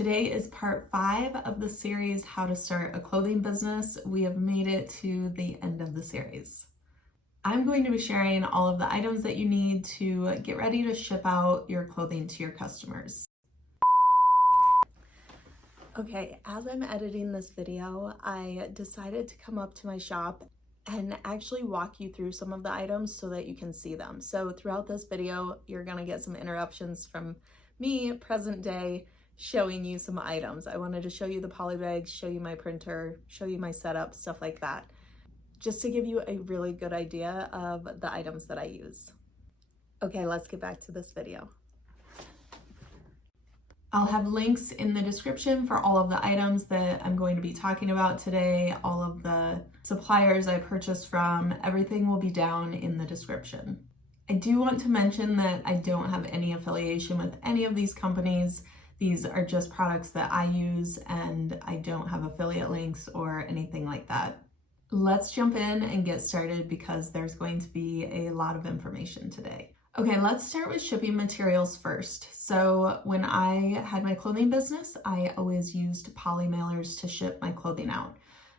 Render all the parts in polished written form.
Today is part 5 of the series, How to Start a Clothing Business. We have made it to the end of the series. I'm going to be sharing all of the items that you need to get ready to ship out your clothing to your customers. Okay, as I'm editing this video, I decided to come up to my shop and actually walk you through some of the items so that you can see them. So throughout this video, you're gonna get some interruptions from me, present day, showing you some items. I wanted to show you the poly bags, show you my printer, show you my setup, stuff like that, just to give you a really good idea of the items that I use. Okay, let's get back to this video. I'll have links in the description for all of the items that I'm going to be talking about today, all of the suppliers I purchased from, everything will be down in the description. I do want to mention that I don't have any affiliation with any of these companies. These are just products that I use and I don't have affiliate links or anything like that. Let's jump in and get started because there's going to be a lot of information today. Okay, let's start with shipping materials first. So when I had my clothing business, I always used poly mailers to ship my clothing out.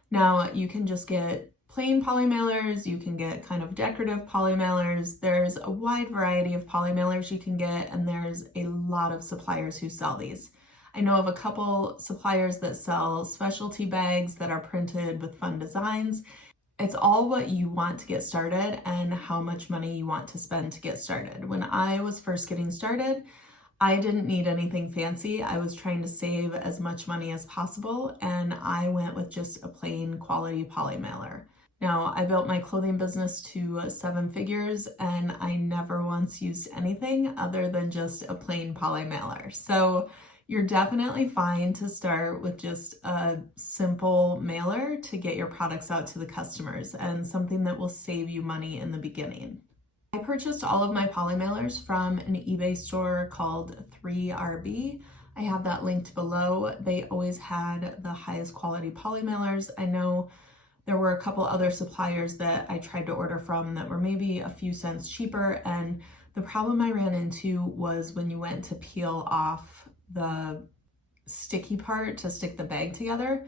Now you can just get plain poly mailers, you can get kind of decorative poly mailers. There's a wide variety of poly mailers you can get, and there's a lot of suppliers who sell these. I know of a couple suppliers that sell specialty bags that are printed with fun designs. It's all what you want to get started and how much money you want to spend to get started. When I was first getting started, I didn't need anything fancy. I was trying to save as much money as possible, and I went with just a plain quality poly mailer. Now, I built my clothing business to 7 figures, and I never once used anything other than just a plain poly mailer. So you're definitely fine to start with just a simple mailer to get your products out to the customers, and something that will save you money in the beginning. I purchased all of my poly mailers from an eBay store called 3RB. I have that linked below. They always had the highest quality poly mailers. I know there were a couple other suppliers that I tried to order from that were maybe a few cents cheaper, and the problem I ran into was when you went to peel off the sticky part to stick the bag together,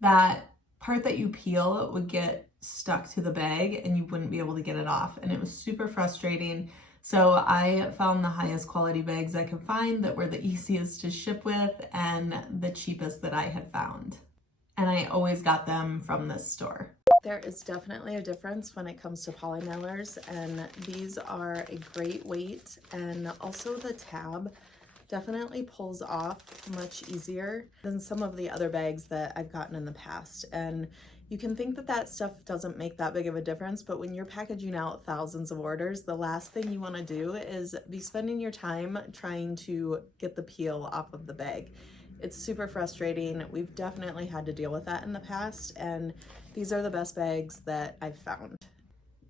that part that you peel would get stuck to the bag and you wouldn't be able to get it off, and it was super frustrating. So I found the highest quality bags I could find that were the easiest to ship with and the cheapest that I had found, and I always got them from this store. There is definitely a difference when it comes to poly mailers, and these are a great weight, and also the tab definitely pulls off much easier than some of the other bags that I've gotten in the past. And you can think that that stuff doesn't make that big of a difference, but when you're packaging out thousands of orders, the last thing you want to do is be spending your time trying to get the peel off of the bag. It's super frustrating. We've definitely had to deal with that in the past, and these are the best bags that I've found.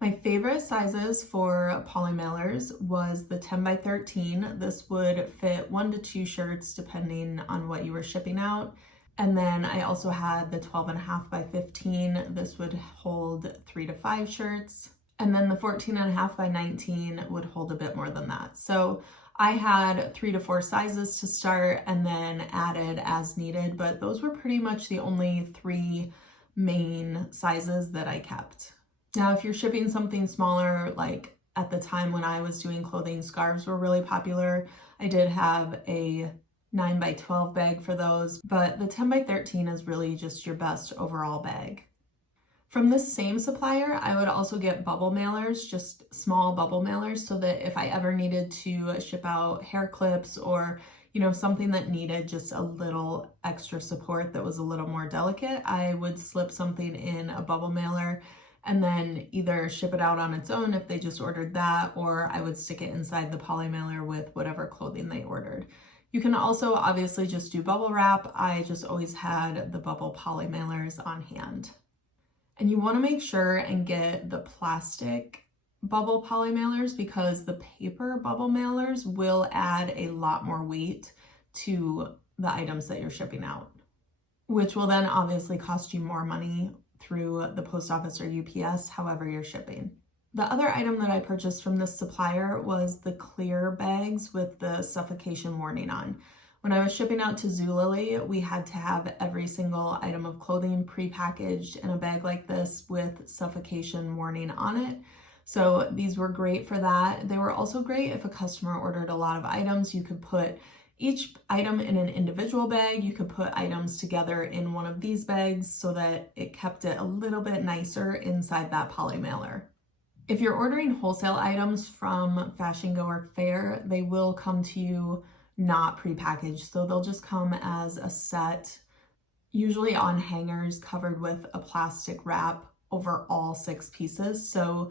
My favorite sizes for poly mailers was the 10 by 13. This would fit 1 to 2 shirts depending on what you were shipping out. And then I also had the 12.5 by 15. This would hold 3 to 5 shirts. And then the 14.5 by 19 would hold a bit more than that. So I had 3 to 4 sizes to start and then added as needed, but those were pretty much the only 3 main sizes that I kept. Now, if you're shipping something smaller, like at the time when I was doing clothing, scarves were really popular. I did have a 9 by 12 bag for those, but the 10 by 13 is really just your best overall bag. From this same supplier, I would also get bubble mailers, just small bubble mailers, so that if I ever needed to ship out hair clips or something that needed just a little extra support that was a little more delicate, I would slip something in a bubble mailer and then either ship it out on its own if they just ordered that, or I would stick it inside the poly mailer with whatever clothing they ordered. You can also obviously just do bubble wrap. I just always had the bubble poly mailers on hand. And you want to make sure and get the plastic bubble poly mailers, because the paper bubble mailers will add a lot more weight to the items that you're shipping out, which will then obviously cost you more money through the post office or UPS, however you're shipping. The other item that I purchased from this supplier was the clear bags with the suffocation warning on. When I was shipping out to Zulily, we had to have every single item of clothing pre-packaged in a bag like this with suffocation warning on it. So these were great for that. They were also great if a customer ordered a lot of items. You could put each item in an individual bag. You could put items together in one of these bags so that it kept it a little bit nicer inside that poly mailer. If you're ordering wholesale items from Fashion Go or Faire, they will come to you not prepackaged. So they'll just come as a set, usually on hangers covered with a plastic wrap over all 6 pieces. So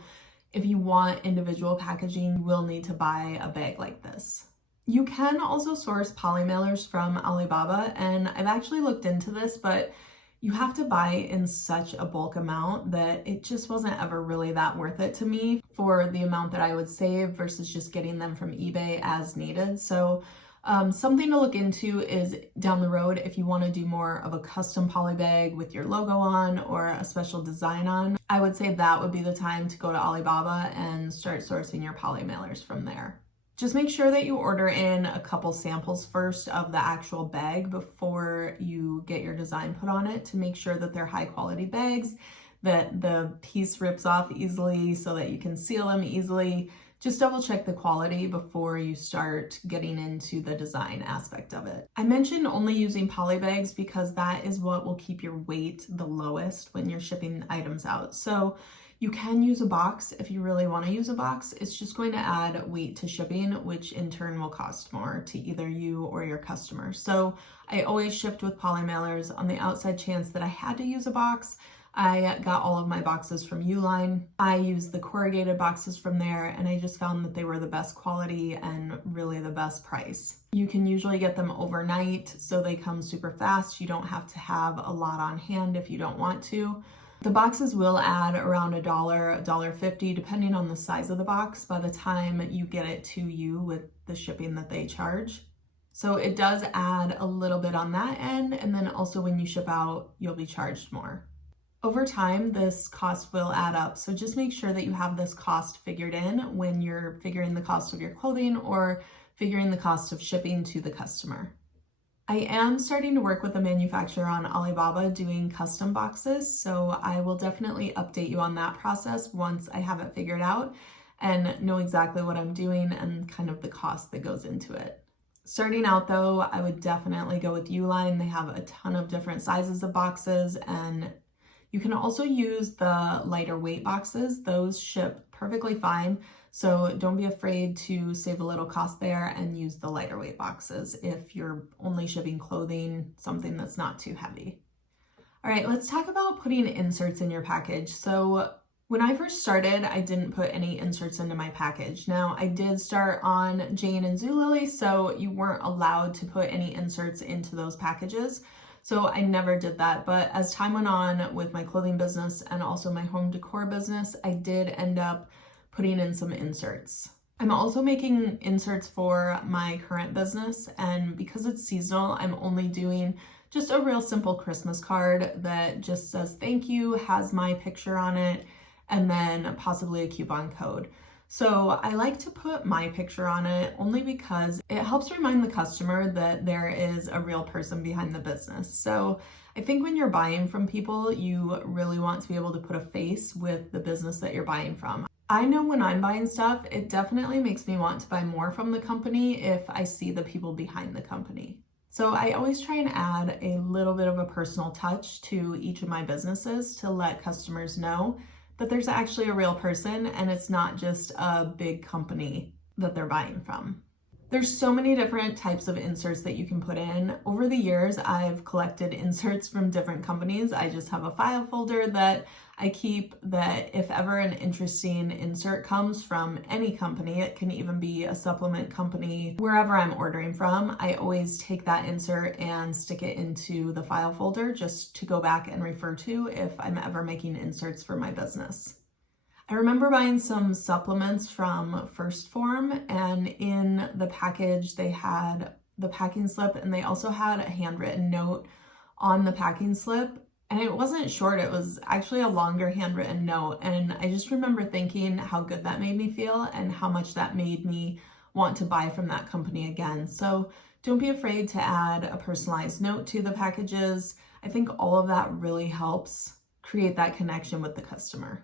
if you want individual packaging, you will need to buy a bag like this. You can also source poly mailers from Alibaba, and I've actually looked into this, but you have to buy in such a bulk amount that it just wasn't ever really that worth it to me for the amount that I would save versus just getting them from eBay as needed. So something to look into is down the road if you want to do more of a custom poly bag with your logo on or a special design on. I would say that would be the time to go to Alibaba and start sourcing your poly mailers from there. Just make sure that you order in a couple samples first of the actual bag before you get your design put on it to make sure that they're high quality bags, that the piece rips off easily so that you can seal them easily. Just double check the quality before you start getting into the design aspect of it. I mentioned only using poly bags because that is what will keep your weight the lowest when you're shipping items out. So you can use a box if you really want to use a box. It's just going to add weight to shipping, which in turn will cost more to either you or your customer. So I always shipped with poly mailers. On the outside chance that I had to use a box, I got all of my boxes from Uline. I used the corrugated boxes from there, and I just found that they were the best quality and really the best price. You can usually get them overnight, so they come super fast. You don't have to have a lot on hand if you don't want to. The boxes will add around $1, $1.50, depending on the size of the box by the time you get it to you with the shipping that they charge. So it does add a little bit on that end, and then also when you ship out, you'll be charged more. Over time, this cost will add up, so just make sure that you have this cost figured in when you're figuring the cost of your clothing or figuring the cost of shipping to the customer. I am starting to work with a manufacturer on Alibaba doing custom boxes, so I will definitely update you on that process once I have it figured out and know exactly what I'm doing and kind of the cost that goes into it. Starting out though, I would definitely go with Uline. They have a ton of different sizes of boxes, and you can also use the lighter weight boxes. Those ship perfectly fine. So don't be afraid to save a little cost there and use the lighter weight boxes if you're only shipping clothing, something that's not too heavy. All right, let's talk about putting inserts in your package. So when I first started, I didn't put any inserts into my package. Now I did start on Jane and Zulily, so you weren't allowed to put any inserts into those packages. So I never did that, but as time went on with my clothing business and also my home decor business, I did end up putting in some inserts. I'm also making inserts for my current business, and because it's seasonal, I'm only doing just a real simple Christmas card that just says thank you, has my picture on it, and then possibly a coupon code. So I like to put my picture on it only because it helps remind the customer that there is a real person behind the business. So I think when you're buying from people, you really want to be able to put a face with the business that you're buying from. I know when I'm buying stuff, it definitely makes me want to buy more from the company if I see the people behind the company. So I always try and add a little bit of a personal touch to each of my businesses to let customers know that there's actually a real person and it's not just a big company that they're buying from. There's so many different types of inserts that you can put in. Over the years, I've collected inserts from different companies. I just have a file folder that I keep that if ever an interesting insert comes from any company, it can even be a supplement company, wherever I'm ordering from, I always take that insert and stick it into the file folder just to go back and refer to if I'm ever making inserts for my business. I remember buying some supplements from First Form, and in the package they had the packing slip and they also had a handwritten note on the packing slip. And it wasn't short, it was actually a longer handwritten note. And I just remember thinking how good that made me feel and how much that made me want to buy from that company again. So Don't be afraid to add a personalized note to the packages. I think all of that really helps create that connection with the customer.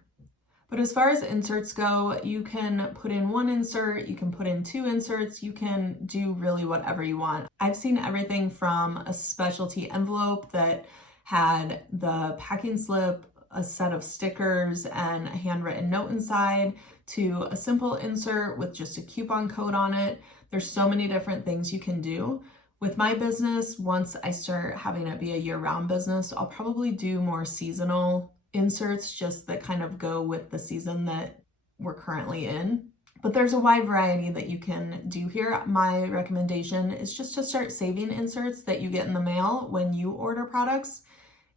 But as far as inserts go, you can put in one insert, you can put in two inserts, you can do really whatever you want. I've seen everything from a specialty envelope that had the packing slip, a set of stickers, and a handwritten note inside, to a simple insert with just a coupon code on it. There's so many different things you can do. With my business, once I start having it be a year-round business, I'll probably do more seasonal inserts just that kind of go with the season that we're currently in. But there's a wide variety that you can do here. My recommendation is just to start saving inserts that you get in the mail when you order products.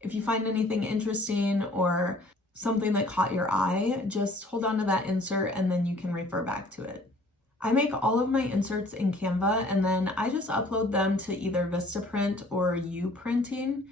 If you find anything interesting or something that caught your eye, just hold on to that insert and then you can refer back to it. I make all of my inserts in Canva and then I just upload them to either Vistaprint or Uprinting.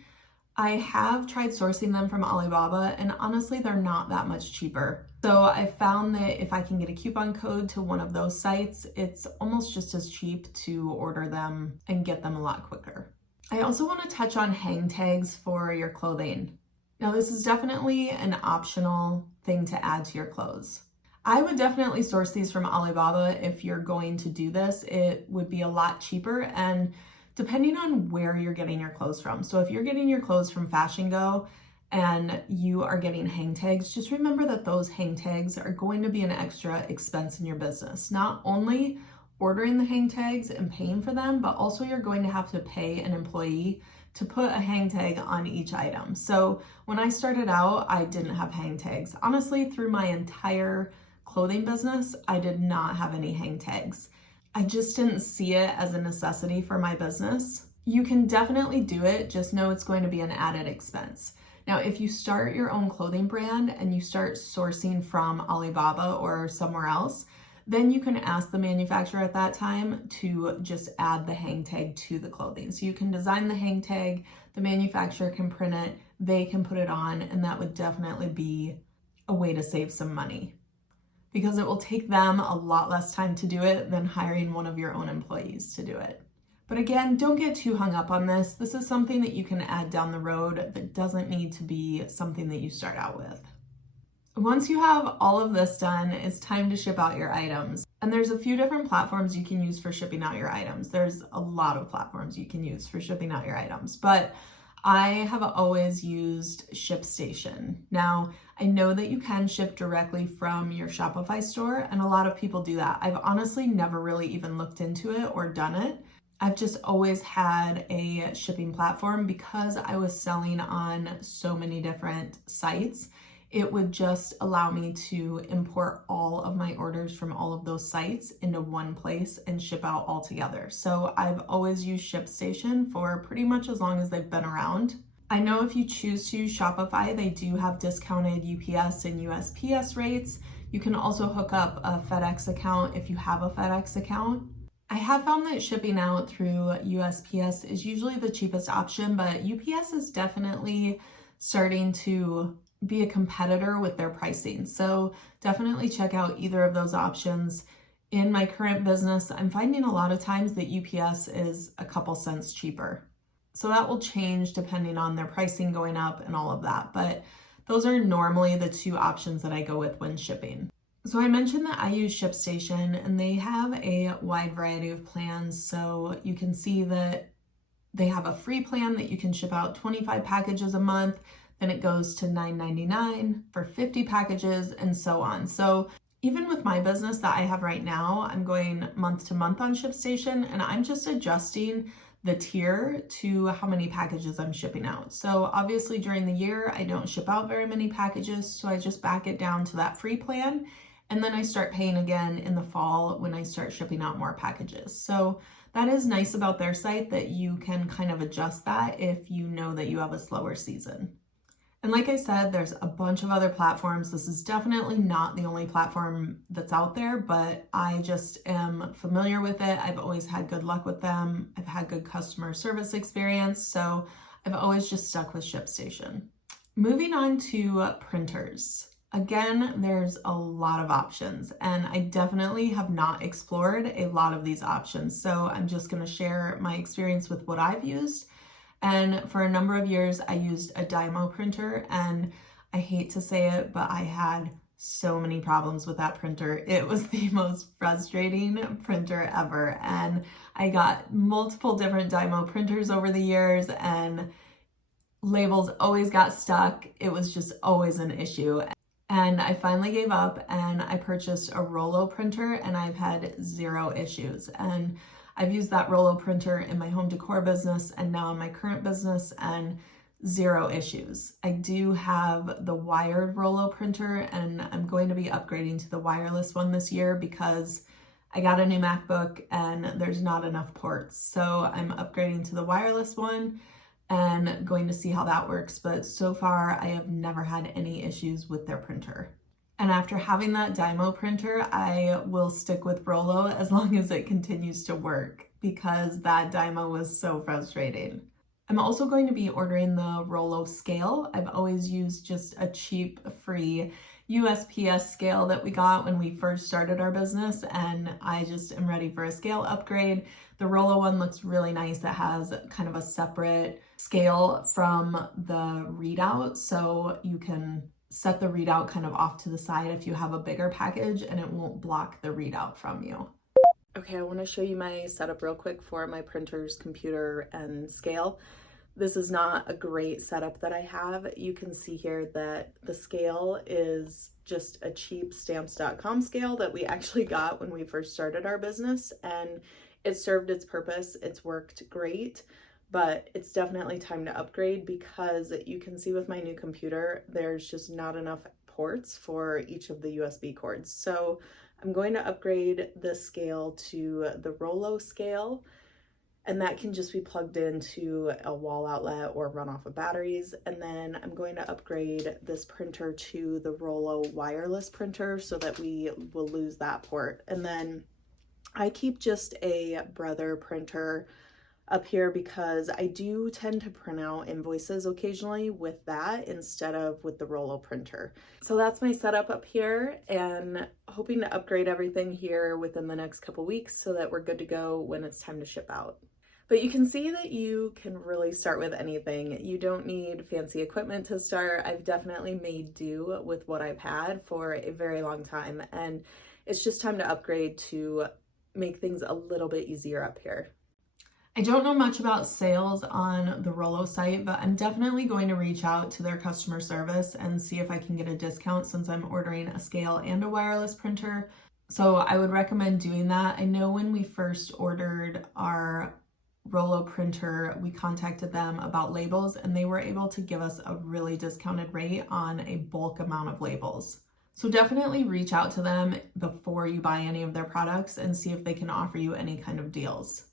I have tried sourcing them from Alibaba and honestly, they're not that much cheaper. So I found that if I can get a coupon code to one of those sites, it's almost just as cheap to order them and get them a lot quicker. I also want to touch on hang tags for your clothing. Now, this is definitely an optional thing to add to your clothes. I would definitely source these from Alibaba if you're going to do this. It would be a lot cheaper and depending on where you're getting your clothes from. So if you're getting your clothes from Fashion Go and you are getting hang tags, just remember that those hang tags are going to be an extra expense in your business. Not only ordering the hang tags and paying for them, but also you're going to have to pay an employee to put a hang tag on each item. So when I started out, I didn't have hang tags. Honestly, through my entire clothing business, I did not have any hang tags. I just didn't see it as a necessity for my business. You can definitely do it, just know it's going to be an added expense. Now, if you start your own clothing brand and you start sourcing from Alibaba or somewhere else, then you can ask the manufacturer at that time to just add the hang tag to the clothing. So you can design the hang tag, the manufacturer can print it, they can put it on, and that would definitely be a way to save some money, because it will take them a lot less time to do it than hiring one of your own employees to do it. But again, don't get too hung up on this. This is something that you can add down the road that doesn't need to be something that you start out with. Once you have all of this done, it's time to ship out your items. And there's a few different platforms you can use for shipping out your items. There's a lot of platforms you can use for shipping out your items, but I have always used ShipStation. Now, I know that you can ship directly from your Shopify store, and a lot of people do that. I've honestly never really even looked into it or done it. I've just always had a shipping platform because I was selling on so many different sites. It would just allow me to import all of my orders from all of those sites into one place and ship out all together. So I've always used ShipStation for pretty much as long as they've been around. I know if you choose to use Shopify, they do have discounted UPS and USPS rates. You can also hook up a FedEx account if you have a FedEx account. I have found that shipping out through USPS is usually the cheapest option, but UPS is definitely starting to be a competitor with their pricing. So definitely check out either of those options. In my current business, I'm finding a lot of times that UPS is a couple cents cheaper. So that will change depending on their pricing going up and all of that. But those are normally the two options that I go with when shipping. So I mentioned that I use ShipStation and they have a wide variety of plans. So you can see that they have a free plan that you can ship out 25 packages a month. Then it goes to $9.99 for 50 packages and so on. So even with my business that I have right now, I'm going month to month on ShipStation and I'm just adjusting the tier to how many packages I'm shipping out. So obviously during the year, I don't ship out very many packages. So I just back it down to that free plan. And then I start paying again in the fall when I start shipping out more packages. So that is nice about their site, that you can kind of adjust that if you know that you have a slower season. And like I said, there's a bunch of other platforms. This is definitely not the only platform that's out there, but I just am familiar with it. I've always had good luck with them. I've had good customer service experience, so I've always just stuck with ShipStation. Moving on to printers. Again, there's a lot of options, and I definitely have not explored a lot of these options. So I'm just going to share my experience with what I've used. And for a number of years, I used a Dymo printer, and I hate to say it, but I had so many problems with that printer. It was the most frustrating printer ever. And I got multiple different Dymo printers over the years, and labels always got stuck. It was just always an issue. And I finally gave up and I purchased a Rollo printer, and I've had zero issues. And I've used that Rollo printer in my home decor business and now in my current business, and zero issues. I do have the wired Rollo printer, and I'm going to be upgrading to the wireless one this year because I got a new MacBook and there's not enough ports. So I'm upgrading to the wireless one and going to see how that works. But so far, I have never had any issues with their printer. And after having that Dymo printer, I will stick with Rollo as long as it continues to work, because that Dymo was so frustrating. I'm also going to be ordering the Rollo scale. I've always used just a cheap, free USPS scale that we got when we first started our business, and I just am ready for a scale upgrade. The Rollo one looks really nice. It has kind of a separate scale from the readout, so you can set the readout kind of off to the side if you have a bigger package, and it won't block the readout from you. Okay, I want to show you my setup real quick for my printers, computer, and scale. This is not a great setup that I have. You can see here that the scale is just a cheap stamps.com scale that we actually got when we first started our business, and it served its purpose. It's worked great, but it's definitely time to upgrade because you can see with my new computer, there's just not enough ports for each of the USB cords. So I'm going to upgrade the scale to the Rollo scale, and that can just be plugged into a wall outlet or run off of batteries. And then I'm going to upgrade this printer to the Rollo wireless printer so that we will lose that port. And then I keep just a Brother printer up here because I do tend to print out invoices occasionally with that instead of with the Rollo printer. So that's my setup up here, and hoping to upgrade everything here within the next couple weeks so that we're good to go when it's time to ship out. But you can see that you can really start with anything. You don't need fancy equipment to start. I've definitely made do with what I've had for a very long time, and it's just time to upgrade to make things a little bit easier up here. I don't know much about sales on the Rollo site, but I'm definitely going to reach out to their customer service and see if I can get a discount since I'm ordering a scale and a wireless printer. So I would recommend doing that. I know when we first ordered our Rollo printer, we contacted them about labels, and they were able to give us a really discounted rate on a bulk amount of labels. So definitely reach out to them before you buy any of their products and see if they can offer you any kind of deals.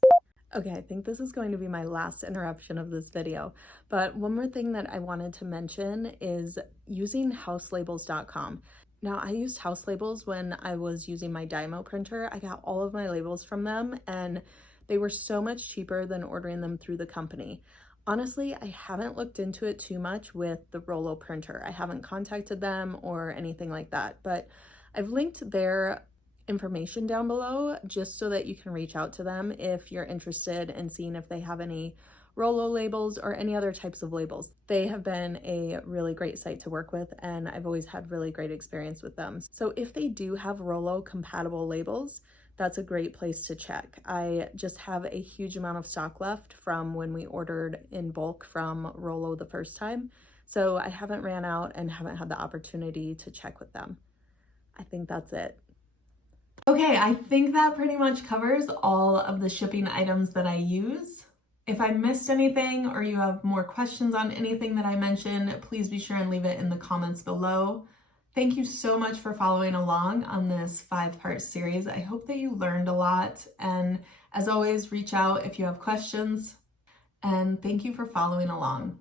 Okay, I think this is going to be my last interruption of this video, but one more thing that I wanted to mention is using houselabels.com. Now, I used House Labels when I was using my Dymo printer. I got all of my labels from them, and they were so much cheaper than ordering them through the company. Honestly, I haven't looked into it too much with the Rollo printer. I haven't contacted them or anything like that, but I've linked their information down below just so that you can reach out to them if you're interested in seeing if they have any Rollo labels or any other types of labels. They have been a really great site to work with, and I've always had really great experience with them. So if they do have Rollo compatible labels, that's a great place to check. I just have a huge amount of stock left from when we ordered in bulk from Rollo the first time. So I haven't ran out and haven't had the opportunity to check with them. I think that's it. Okay, I think that pretty much covers all of the shipping items that I use. If I missed anything or you have more questions on anything that I mentioned, please be sure and leave it in the comments below. Thank you so much for following along on this 5-part series. I hope that you learned a lot, and as always, reach out if you have questions, and thank you for following along.